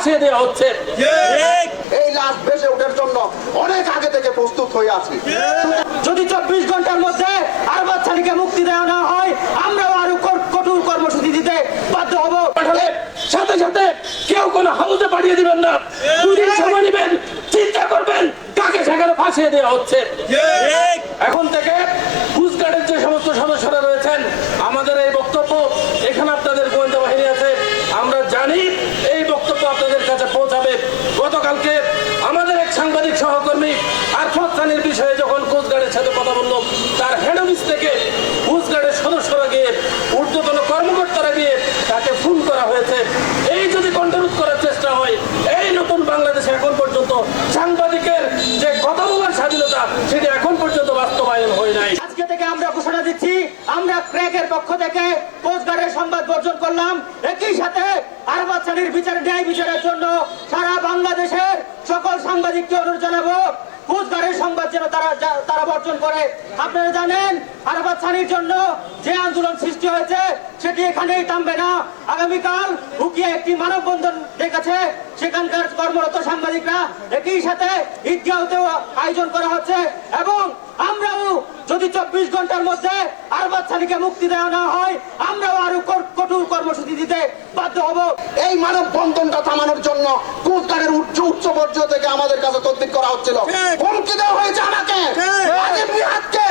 ফাঁসিয়ে দেওয়া হচ্ছে। এই লাশ ভেসে ওঠার জন্য অনেক আগে থেকে প্রস্তুত হয়ে আছি। যদি 24 ঘন্টার মধ্যে আরবাজ সানিকে মুক্তি দেওয়া না হয়, আমরাও আরো কঠোর কর্মসূচি দিতে বাধ্য হব। পাঠালে সাথে সাথে কেউ কোনো হাউসে পাঠিয়ে দিবেন না, 2 দিন সময় নেবেন, চিন্তা করবেন কাকে সেখানে ফাঁসিয়ে দেওয়া হচ্ছে। এখন থেকে কোস্টগার্ডের যে সমস্ত সদস্যরা রয়েছেন, আমাদের এই বক্তব্য, এখানে আপনাদের গোয়েন্দা বাহিনী আছে, আমরা জানি এই বক্তব্য আপনাদের কাছে পৌঁছাবে। গতকালকে আমাদের এক সাংবাদিক সহকর্মী আরফাত সানির বিষয়ে যখন কোস্টগার্ডের সাথে কথা বলল, তার হেড অফিস থেকে কোস্টগার্ডের সদস্যরা গিয়ে, ঊর্ধ্বতন কর্মকর্তারা গিয়ে তাকে ফোন করা হয়েছে। এই যদি কন্ট্রোল করার চেষ্টা হয়, এই নতুন বাংলাদেশে এখন পর্যন্ত সাংবাদিকের যে কথা বলার স্বাধীনতা, সেটি এখন পর্যন্ত বাস্তবায়ন হয় নাই। আজকে থেকে আমরা ঘোষণা দিচ্ছি, আমরা ক্র্যাকের পক্ষ থেকে কোস্টগার্ডের সংবাদ বর্জন করলাম। একই সাথে আরবাজ সানির ন্যায় বিচারের জন্য সারা বাংলাদেশের সকল সাংবাদিককে অনুরোধ জানাবো, কোস্টগার্ডের সংবাদ যেন তারা বর্জন করে। আপনারা জানেন, আরবাজ সানির জন্য যে আন্দোলন সৃষ্টি হয়েছে সেটি এখানেই থামবে না। আগামীকাল হুকিয়ে একটি মানববন্ধন ডেকেছে, সেখানকার কর্মরত সাংবাদিকরা। একই সাথে ঈদগাহতেও আয়োজন করা হচ্ছে, এবং আমরাও যদি 24 ঘন্টার মধ্যে আরবাজ সানিকে মুক্তি দেওয়া না হয়, আমরাও আরো কঠোর কর্মসূচি দিতে বাধ্য হব। এই মানববন্ধনটা থামানোর জন্য কোস্টগার্ডের উচ্চ পর্যায় থেকে আমাদের কাছে তদবির করা হচ্ছিল। হুমকি দেওয়া হয়েছে আমাকে, আজিম নিহাতকে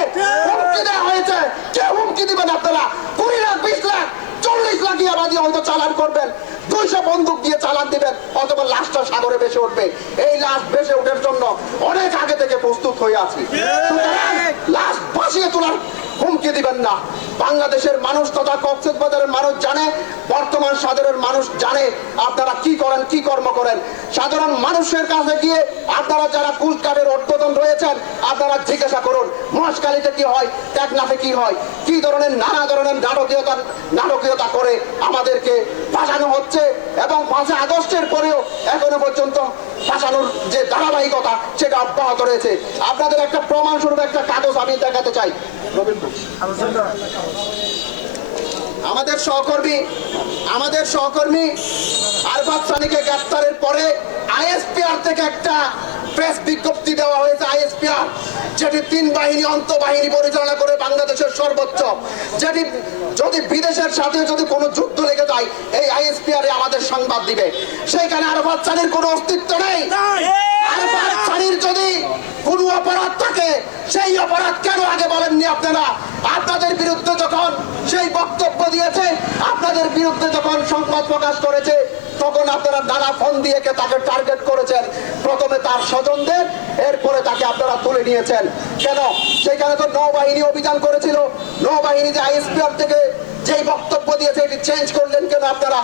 হুমকি দেওয়া হয়েছে। কে হুমকি দিবেন আপনারা? 20 লাখ, 20 লাখ, 40 লাখ ইয়াবা দিয়ে হয়তো চালান করবেন, 200 বন্দুক দিয়ে চালান দিবেন, অথবা লাশটা সাগরে ভেসে উঠবে। এই লাশ ভেসে ওঠার জন্য অনেক আগে থেকে প্রস্তুত হয়ে আছি। সুতরাং লাশ ভাসিয়ে তোলার হুমকি দিবেন না। বাংলাদেশের মানুষ তথা কক্সবাজারের মানুষ জানে, বর্তমান সাধারণ মানুষ জানে আপনারা কি করেন, কি কর্ম করেন। সাধারণ মানুষের কাছে গিয়ে আপনারা যারা কোস্টগার্ডের ঊর্ধ্বতন রয়েছেন, আপনারা জিজ্ঞাসা করুন মহেশখালীতে কি হয়, টেকনাফে কি হয়, কি ধরনের নানা ধরনের নাটকীয়তা করে আমাদেরকে ফাঁসানো হচ্ছে। এবং 5 আগস্টের পরেও এখনো পর্যন্ত ফাঁসানোর যে ধারাবাহিকতা, সেটা অব্যাহত রয়েছে। আপনাদের একটা প্রমাণস্বরূপ একটা কাগজ আমি দেখাতে চাই। আমাদের সহকর্মী আরবাজ সানিকে গ্রেফতারের পরে আইএসপিআর থেকে একটা প্রেস বিজ্ঞপ্তি দেওয়া হয়েছে। আইএসপিআর যেটি 3 বাহিনী অন্তঃবাহিনী পরিচালনা করে বাংলাদেশের সর্বোচ্চ, যেটি যদি বিদেশের সাথে যদি কোনো যুদ্ধ লেগে যায়, এই আইএসপিআর আমাদের সংবাদ দিবে। সেইখানে আরবাজ সানির কোনো অস্তিত্ব নেই। আরবাজ সানির যদি কোনো অপরাধ থাকে, সেই অপরাধ কেন আগে বলেননি আপনারা? আপনাদের বিরুদ্ধে যখন সেই বক্তব্য দিয়েছে, আপনাদের বিরুদ্ধে যখন সংবাদ প্রকাশ করেছে, তখন আপনারা নানা ফোন দিয়ে তাকে টার্গেট করেছেন। প্রথমে তার স্বজনদের, এরপরে তাকে আপনারা তুলে নিয়েছেন। কেন? সেখানে তো নৌবাহিনী অভিযান করেছিল। নৌবাহিনী যে আইএসপিআর থেকে যেই বক্তব্য দিয়েছে, এটি চেঞ্জ করলেন কেন আপনারা?